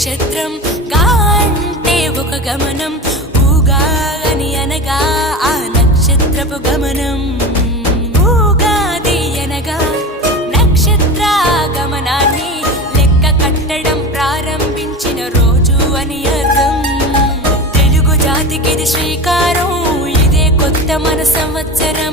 నక్షత్రం గా అంటే ఒక గమనం, ఊగా అని అనగా ఆ నక్షత్రపు గమనం. ఊగాది అనగా నక్షత్ర గమనాన్ని లెక్క కట్టడం ప్రారంభించిన రోజు అని అర్థం. తెలుగు జాతికిది శ్రీకారం, ఇదే కొత్త మన సంవత్సరం.